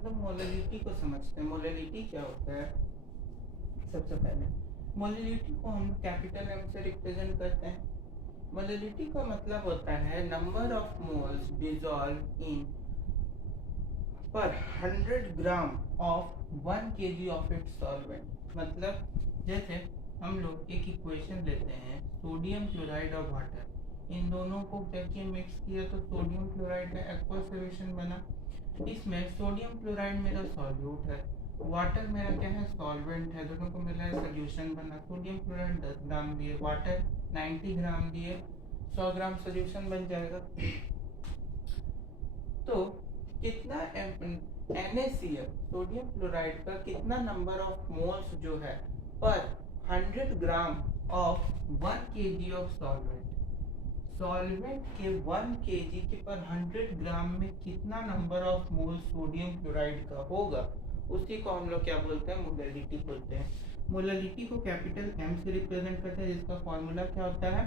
हम लोग मोलैलिटी को समझते हैं। मोलैलिटी क्या होता है? सबसे पहले मोलैलिटी को हम कैपिटल एम से रिप्रेजेंट करते हैं। मोलैलिटी का मतलब होता है number of moles dissolve in पर 100 gram of 1 kg of its solvent. मतलब जैसे हम लोग एक इक्वेशन लेते हैं, सोडियम क्लोराइड और वाटर, इन दोनों को करके मिक्स किया तो सोडियम क्लोराइड का एक्वस सॉल्यूशन बना। इसमें सोडियम क्लोराइड मेरा सॉल्यूट है, वाटर मेरा क्या है, सॉल्वेंट है, दोनों को मिला है सोल्यूशन बना। सोडियम क्लोराइड 10 ग्राम दिए, वाटर 90 ग्राम दिए, 100 ग्राम सोल्यूशन बन जाएगा। तो कितना NaCl सोडियम क्लोराइड का कितना नंबर ऑफ मोल्स जो है पर 100 gram of 1 kg of solvent के 1 kg के पर 100 ग्राम में कितना number of mole sodium chloride का होगा, उसी को हम लोग क्या बोलते हैं, मोलैलिटी बोलते हैं। मोलैलिटी को कैपिटल M से रिप्रेजेंट करते हैं, जिसका फॉर्मूला क्या होता है,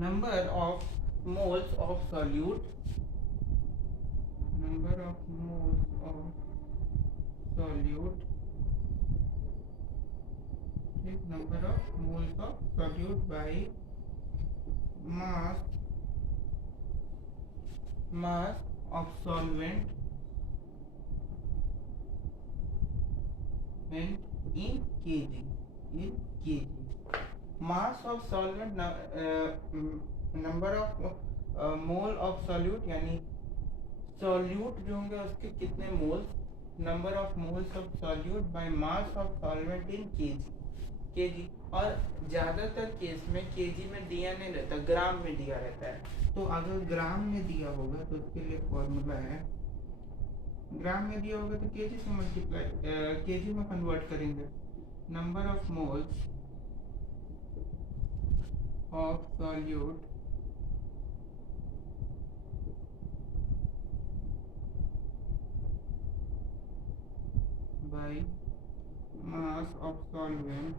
number of moles of solute, number of moles of solute, number of moles of solute by mass of solvent in kg। mass of solvent number of mole of solute यानी solute जो होंगे उसके कितने moles, number of moles of solute by mass of solvent in KG. और ज़्यादातर case में KG में दिया नहीं रहता, ग्राम में दिया रहता है। तो अगर ग्राम में दिया होगा तो उसके लिए फॉर्मूला है, ग्राम में दिया होगा तो केजी से मल्टीप्लाई केजी में कन्वर्ट करेंगे। Number of moles of solute by mass of solvent,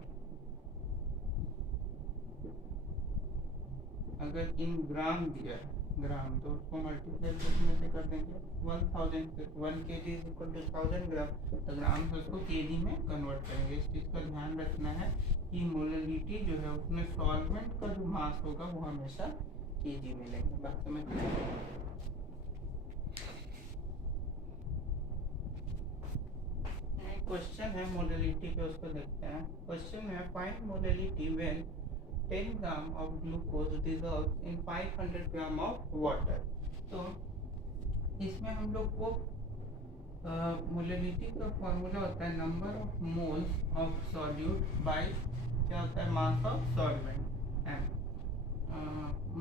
अगर इन ग्राम दिया है ग्राम तो उसको मल्टीप्लाई इसमें से कर देंगे 1000 से, 1 kg इज इक्वल टू 1000 ग्राम, तो ग्राम से उसको केजी में कन्वर्ट करेंगे। इस चीज़ का ध्यान रखना है कि मोलैलिटी जो है उसमें सॉल्वेंट का जो मास होगा वो हमेशा केजी में लेंगे। बात समझ में? क्वेश्चन है मोलैलिटी पे, उसको देखते हैं। क्वेश्चन है find molality when 10 gram of glucose dissolves in 500 gram of water. तो इसमें हम लोग को मोलैलिटी का फॉर्मूला होता है number of moles of solute bye क्या होता है, mass of solvent M।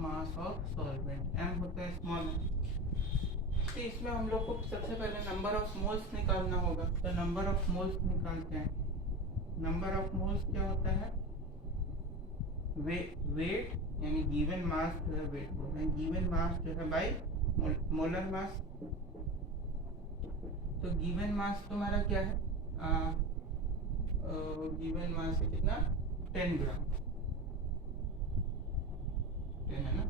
Mass of solvent M होता है स्मॉल m। तो इसमें हम लोग को सबसे पहले नंबर ऑफ मोल्स निकालना होगा, तो नंबर ऑफ मोल्स निकालते हैं। नंबर ऑफ मोल्स क्या होता है, वेट यानी गिवन मास जो है, वेट बोलते हैं, गिवन मास जो है बाय मोलर मास। तो गिवन मास तुम्हारा क्या है, गिवन मास है कितना, 10 ग्राम, 10 है ना।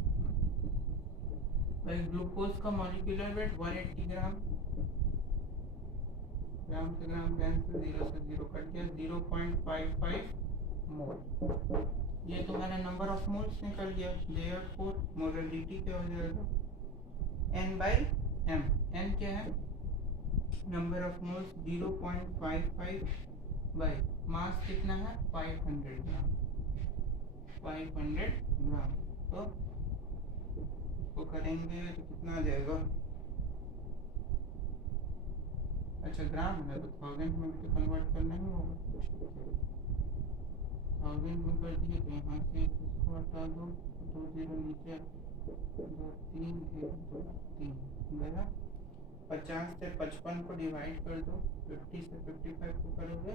भाई ग्लूकोज का मॉलिक्यूलर वेट 180 ग्राम, ग्राम से ग्राम कैंसिल, 0 से 0 कट गया, 0.55 मोल। ये तुम्हारा नंबर ऑफ मोल्स निकल गया। देयरफॉर मोलैलिटी क्या हो जाएगा, N by M। N क्या है, number of moles 0.55 by mass कितना है, 500 ग्राम, 500 ग्राम। तो करेंगे तो कितना आ जाएगा, अच्छा ग्राम है तो 1000 में तो कन्वर्ट करना ही होगा। 1000 में कर दिए तो यहाँ से इसको हटा दो, 2 0 नीचे, 2 3 1 2 3 गया। 50 से 55 को डिवाइड कर दो, 50 से 55 को करोगे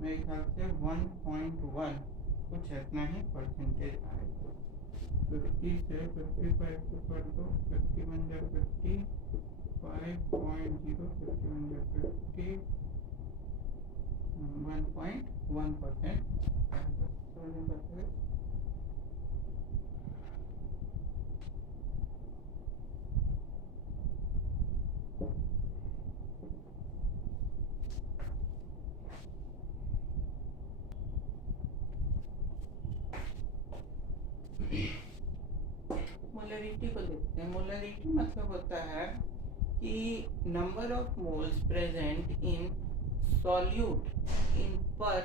मेरे ख्याल से 1.1 कुछ इतना ही परसेंटेज आएगा। 50 से 55 को कर दो, 50 बन जाए 50, 5.0, 50 बन जाए 50, 1.1%। मोलरिटी को देखते हैं। मोलरिटी मतलब होता है कि number of moles present in solute in per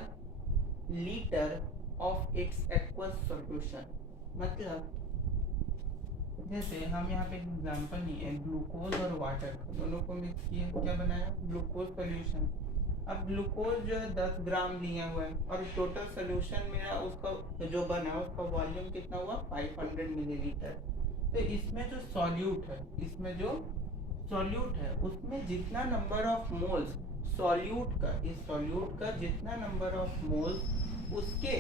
litre of its aqueous solution. मतलब जैसे हम यहाँ पे एग्जांपल लिए ग्लूकोज और वाटर दोनों को मिक्स किए, क्या बनाया, ग्लूकोज सोल्यूशन। अब ग्लूकोज जो है 10 ग्राम लिया हुआ है और टोटल सोल्यूशन मेरा उसका जो बना उसका वॉल्यूम कितना हुआ 500 मिलीलीटर। तो इसमें जो सॉल्यूट है उसमें जितना नंबर ऑफ मोल्स इस सॉल्यूट का जितना नंबर ऑफ मोल्स उसके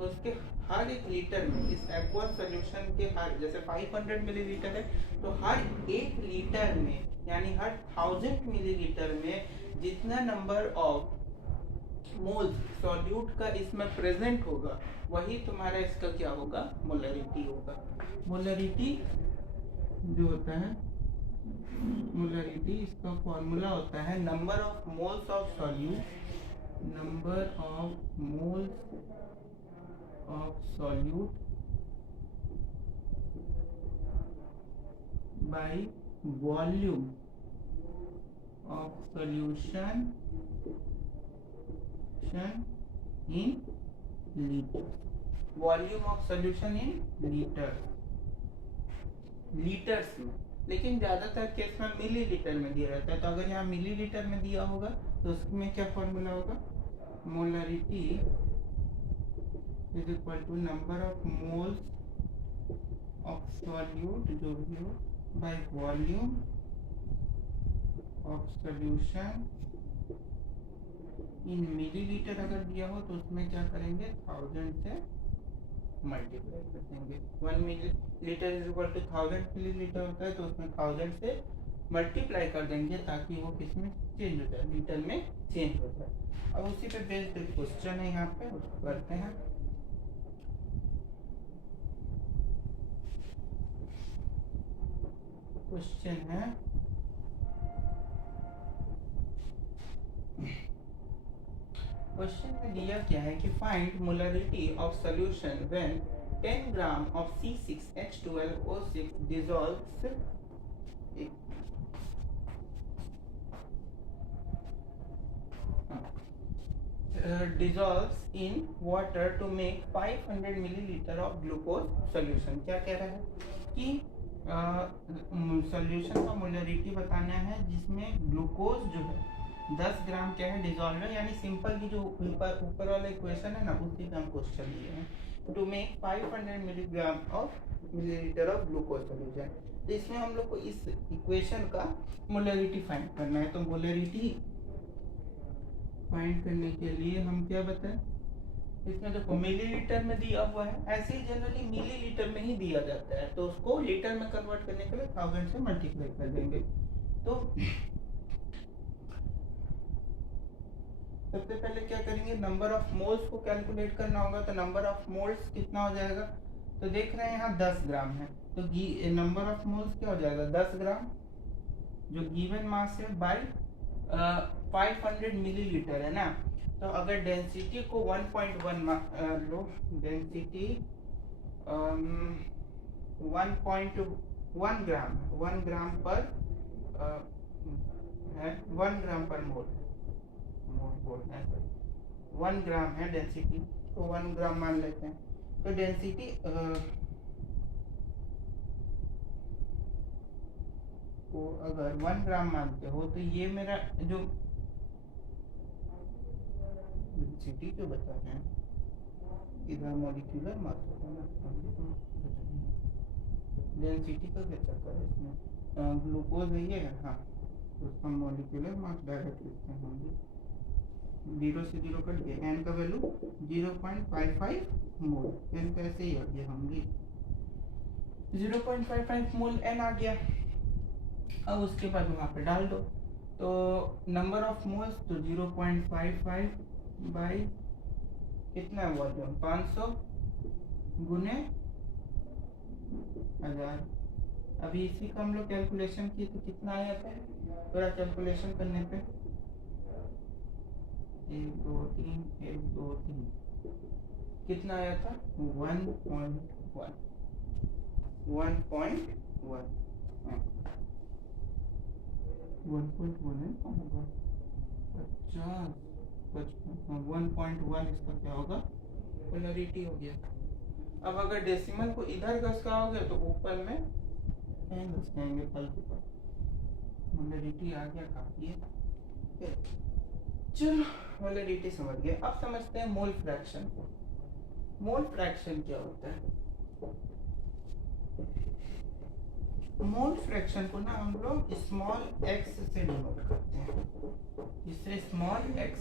उसके हर एक लीटर में, इस एक्वस सोल्यूशन के हर, जैसे 500 मिलीलीटर है तो हर एक लीटर में यानी हर 1000 मिलीलीटर में जितना नंबर ऑफ मोल्स सॉल्यूट का इसमें प्रेजेंट होगा वही तुम्हारा इसका क्या होगा, मोलरिटी होगा। मोलरिटी जो होता है, मोलरिटी इसका फॉर्मूला होता है number of moles of solute bye volume of solution in litre. Volume of solution in litres में, लेकिन ज्यादातर केस में मिलीलीटर में दिया रहता है। तो अगर यहाँ मिलीलीटर में दिया होगा तो उसमें क्या फॉर्मूला होगा, molarity is equal to number of moles of solute जो भी हो by volume of solution in millilitre. अगर दिया हो तो उसमें क्या करेंगे, 1000 से मल्टीप्लाई कर देंगे। 1 millilitre is equal to 1000 millilitre होता है तो उसमें 1000 से मल्टीप्लाई कर देंगे ताकि वो किसमें चेंज हो जाए, लीटर में चेंज हो जाए। अब उसी पे बेस्ड क्वेश्चन है यहाँ पे, उसको करते हैं। क्वेश्चन है क्वेश्चन में दिया क्या है कि find molarity of solution when 10 gram of C6H12O6 dissolves in water to make 500 milliliter of glucose solution। क्या कह रहा है कि सॉल्यूशन का मोलरिटी बताना है जिसमें ग्लूकोज जो है 10 ग्राम क्या है, डिजोल्व है, यानी सिंपल की जो ऊपर वाला इक्वेशन है ना उसी का हम क्वेश्चन दिए हैं। To make 500 millilitre of glucose solution. तो इसमें हम लोग को इस इक्वेशन का मोलरिटी फाइंड करना है। तो मोलरिटी फाइंड करने के लिए हम क्या बताएं, इसमें देखो मिलीलीटर में दिया हुआ है, ऐसे ही जनरली मिलीलीटर में ही दिया जाता है तो उसको लीटर में कन्वर्ट करने के लिए 1000 से मल्टीप्लाई कर देंगे। तो सबसे पहले क्या करेंगे, नंबर ऑफ मोल्स को कैलकुलेट करना होगा। तो नंबर ऑफ मोल्स कितना हो जाएगा, तो देख रहे हैं यहाँ 10 ग्राम है तो नंबर ऑफ मोल्स क्या हो जाएगा 10 ग्राम जो गिवन मास है बाय 500 मिलीलीटर है ना। तो अगर डेंसिटी को 1.1 लो, डेंसिटी 1.1 ग्राम है, 1 ग्राम पर है, 1 ग्राम पर मोल बोलना है, 1 ग्राम है डेंसिटी, तो 1 ग्राम मान लेते हैं। तो डेंसिटी को अगर 1 ग्राम मानते हो तो ये मेरा जो डेंसिटी जो बता रहे हैं इधर मॉलिक्यूलर मास होता है, डेंसिटी का क्या चक्कर है इसमें, ग्लूकोज है ये है, हाँ तो उसका मॉलिक्यूलर मास डायरेक्ट लिखते हैं हम 0 से 0 कट गया, n का वैल्यू 0.55 मोल, n का ऐसे ही आ गया, हम 0.55 मोल n आ गया। अब उसके बाद वहाँ पे डाल दो तो नंबर ऑफ मोल्स तो 0.55 बाई कितना है वॉल्यूम 500 गुने 1000। अभी इसी का हम लोग कैलकुलेशन किए तो कितना आया था, थोड़ा कैलकुलेशन करने पे 1 2 3 1 2 3 कितना आया था 1.1। 1.1 होगा 50 55 1.1 इसका क्या होगा पोलरिटी हो गया। अब अगर डेसिमल को इधर घसकाओगे तो ऊपर में घस जाएंगे पल के पल। पोलरिटी आ गया काफी है। चलो पोलरिटी समझ गए। अब समझते हैं मोल फ्रैक्शन को। मोल फ्रैक्शन क्या होता है? मोल फ्रैक्शन को ना हम लोग स्मॉल x से डिनोट करते हैं। इसे स्मॉल x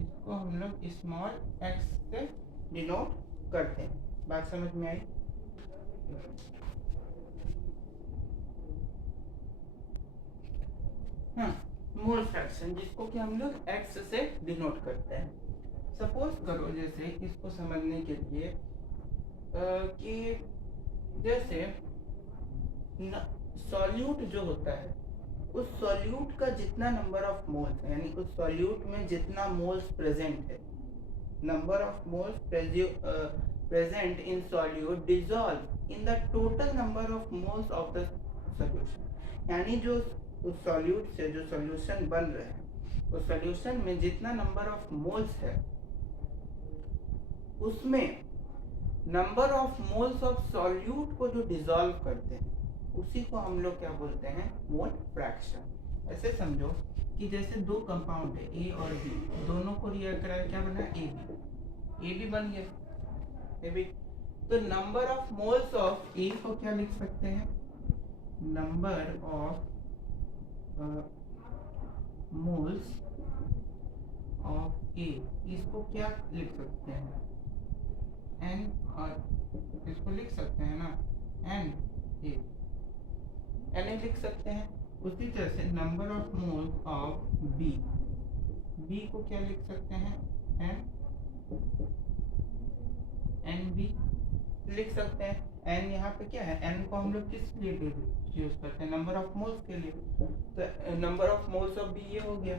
इसको हम लोग स्मॉल x से डिनोट करते हैं। बात समझ में आई? हाँ, मोल फ्रैक्शन जिसको कि हम लोग x से डिनोट करते हैं। सपोज करो जैसे इसको समझने के लिए कि जैसे सॉल्यूट जो होता है उस सॉल्यूट का जितना नंबर ऑफ मोल्स है, यानी उस सॉल्यूट में जितना मोल्स प्रेजेंट है, number of moles present in solute dissolve in the total number of moles of the solution. यानी जो उस सॉल्यूट से जो सॉल्यूशन बन रहे हैं उस सॉल्यूशन में जितना नंबर ऑफ मोल्स है उसमें number of moles of solute को जो डिसॉल्व करते हैं उसी को हम लोग क्या बोलते हैं? Mole fraction. ऐसे समझो कि जैसे दो कंपाउंड है ए और बी, दोनों को रिएक्ट कराया क्या बना? ए बी बन गया ए बी। तो नंबर ऑफ मोल्स ऑफ ए को क्या लिख सकते हैं? नंबर ऑफ मोल्स ऑफ ए, इसको क्या लिख सकते हैं? एन, और इसको लिख सकते हैं ना एन ए लिख सकते हैं। उसी तरह से number of moles of B को क्या लिख सकते हैं? एन बी लिख सकते हैं। एन यहाँ पे क्या है? एन को हम लोग किस लिए यूज करते हैं? नंबर ऑफ मोल्स के लिए। तो number of moles of B ये हो गया।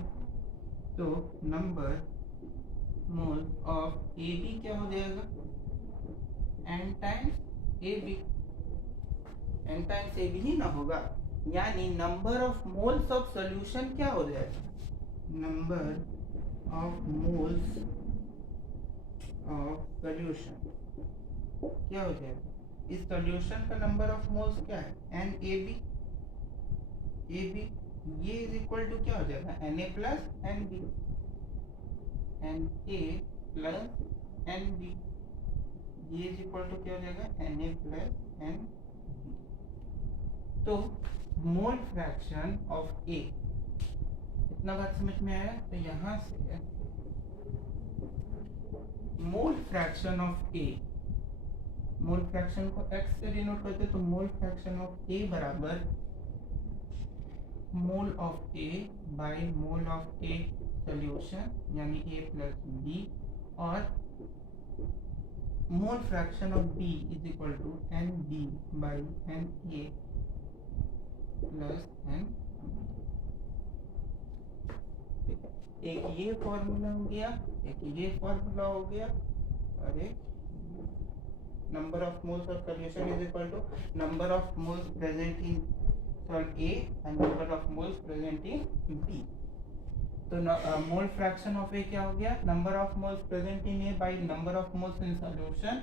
तो number moles of A B क्या हो जाएगा? N times A B. N times A B ही ना होगा, यानी number of moles of solution क्या हो जाएगा? Number of moles of solution क्या हो जाएगा? इस सॉल्यूशन का नंबर ऑफ मोल्स क्या है? N A B. ये इज इक्वल टू क्या हो जाएगा? N A plus N B. N A plus N B, ये इज इक्वल टू क्या हो जाएगा? N A plus N B. तो मोल फ्रैक्शन ऑफ ए, इतना बात समझ में आया? तो यहाँ से mole fraction of A, mole fraction को x से डिनोट करते तो मोल फ्रैक्शन ऑफ ए बराबर mole of A by mole of A solution, यानी a प्लस बी, और mole fraction of b is equal to N B by N A plus N. एक ये formula हो गया, एक ये फॉर्मूला हो गया, और एक number of moles of solution is equal to number of moles present in salt A and number of moles present in B. तो मोल फ्रैक्शन ऑफ ए क्या हो गया? Number of moles present in A by number of moles in solution,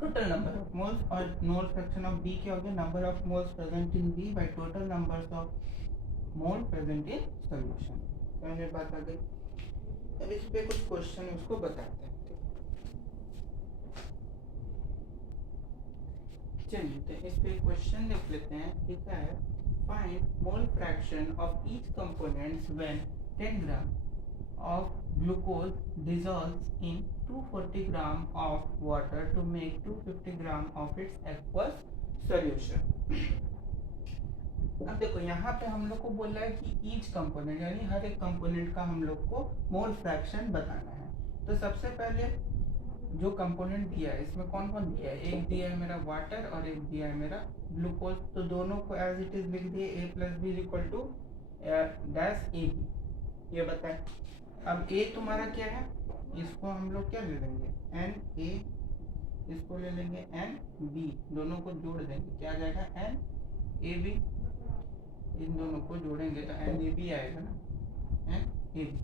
total number of moles, और mole fraction of B क्या हो गया? Number of moles present in B by total numbers of mole present in solution. समझ में बात आ गई? अब इस पे कुछ क्वेश्चन उसको बताते हैं। चलिए तो इस पे क्वेश्चन लिख लेते हैं। लिखा है find mole fraction of each components when 10 gram of glucose dissolves in 240 gram of water to make 250 gram of its aqueous solution। अब देखो यहाँ पे हम लोग को बोला है कि ईच कंपोनेंट, यानी हर एक कंपोनेंट का हम लोग को मोल फ्रैक्शन बताना है। तो सबसे पहले जो कंपोनेंट दिया है इसमें कौन कौन दिया है, एक दिया है मेरा वाटर और एक दिया है मेरा ग्लूकोज, तो दोनों को एज इट इज लिख दिए a plus B equal to dash A B. ये बताएं अब a तुम्हारा क्या है, इसको हम लोग क्या ले लेंगे एन ए, इसको ले लेंगे एन बी, दोनों को जोड़ देंगे क्या आ जाएगा एन ए बी, इन दोनों को जोड़ेंगे तो एन ए बी आएगा ना, एन ए बी।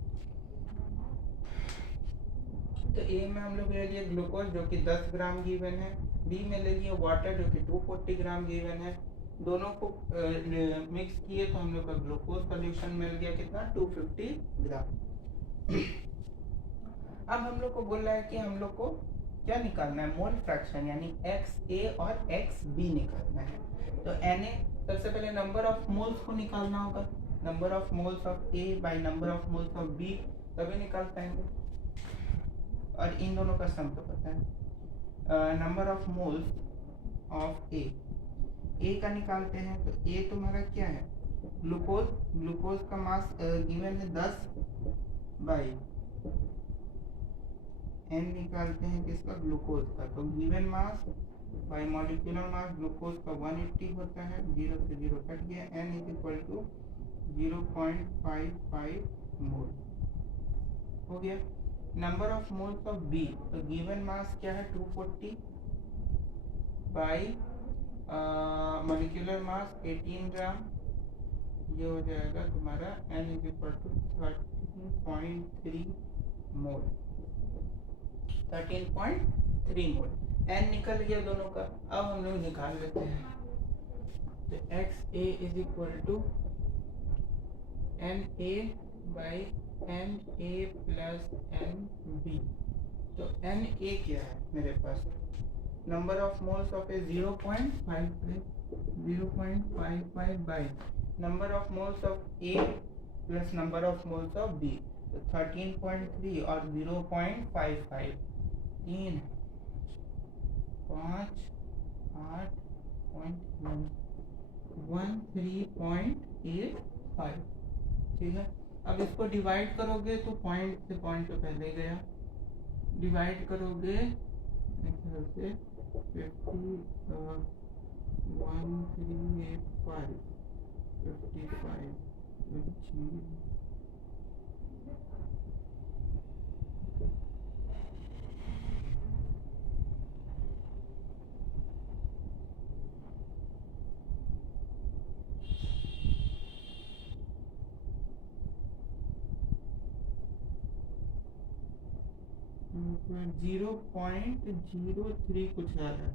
तो ए में हम लोग ले लिए ग्लूकोज जो कि 10 ग्राम गिवन है, बी में ले लिए वाटर जो कि 240 ग्राम गिवन है, दोनों को मिक्स किए तो हम लोग का ग्लूकोज सोल्यूशन मिल गया कितना 250 ग्राम। अब हम लोग को बोल रहा है कि हम लोग को क्या निकालना है, मोल फ्रैक्शन यानी एक्स ए और एक्स बी निकालना है। तो एन ए सबसे पहले नंबर ऑफ मोल्स को निकालना होगा, number of moles of A by number of moles of B, तभी निकाल पाएंगे। और इन दोनों का सम तो पता है, नंबर ऑफ मोल्स ऑफ ए का निकालते हैं। तो ए तुम्हारा क्या है ग्लूकोज, ग्लूकोज का मास गिवन है 10 बाई एन निकालते हैं किसका ग्लूकोज का, तो given mass by molecular mass glucose का 180 होता है, 0 से 0 कट गया, n is equal to 0.55 mole हो गया। Number of moles of B, तो गिवन मास क्या है 240 बाई मॉलिक्यूलर मास 18 ग्राम, ये हो जाएगा तुम्हारा n is equal to 13.3 mole, 13.3 mole. n निकल गया दोनों का, अब हम लोग निकाल लेते हैं। तो X A is equal to N A by N A plus N B. तो एन ए क्या है मेरे पास, number of moles of A 0.55 by number of moles of A plus number of moles of B, तो 13.3 और 0.55 3 5 8.1 13.85, ठीक है। अब इसको डिवाइड करोगे तो पॉइंट से पॉइंट तो पहले ही गया, डिवाइड करोगे से 1385 0.03 कुछ आ रहा है,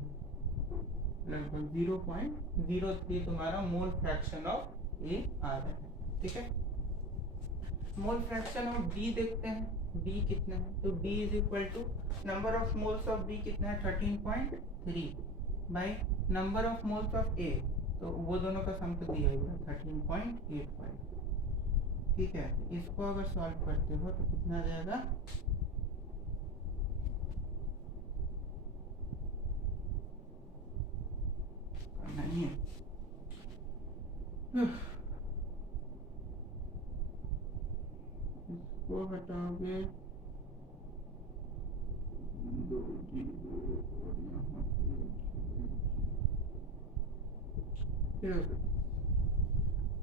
लगभग 0.03 तुम्हारा मोल फ्रैक्शन ऑफ ए आ रहा है, ठीक है। मोल फ्रैक्शन ऑफ बी देखते हैं, बी कितना है, तो B is equal to number of moles of B कितना है 13.3 by number of moles of A, तो वो दोनों का सम तो दिया हुआ है 13.85, ठीक है। इसको अगर सॉल्व करते हो तो कितना आ जाएगा, नहीं है इसको हटाओगे 2 0 और यहाँ पे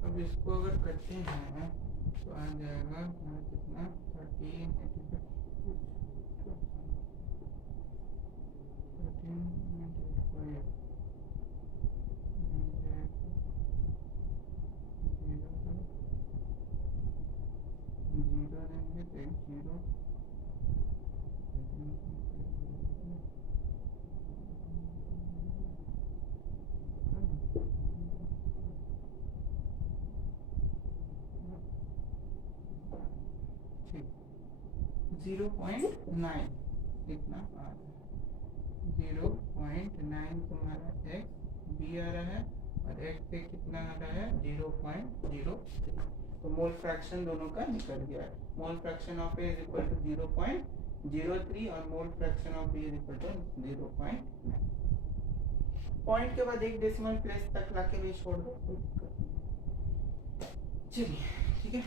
अब इसको अगर करते हैं तो आ जाएगा कितना 13.85 0 0.9 इतना आ रहा है, 0.9 तुम्हारा एक्स बी आ रहा है और एक्स पे कितना आ रहा है 0.03, तो मोल फ्रैक्शन दोनों का निकल गया है। Mole fraction of A is equal to 0.03 और mole fraction of B is equal to 0.9। Point के बाद एक डेसिमल प्लेस तक लाके भी छोड़ दो, चलिए ठीक है।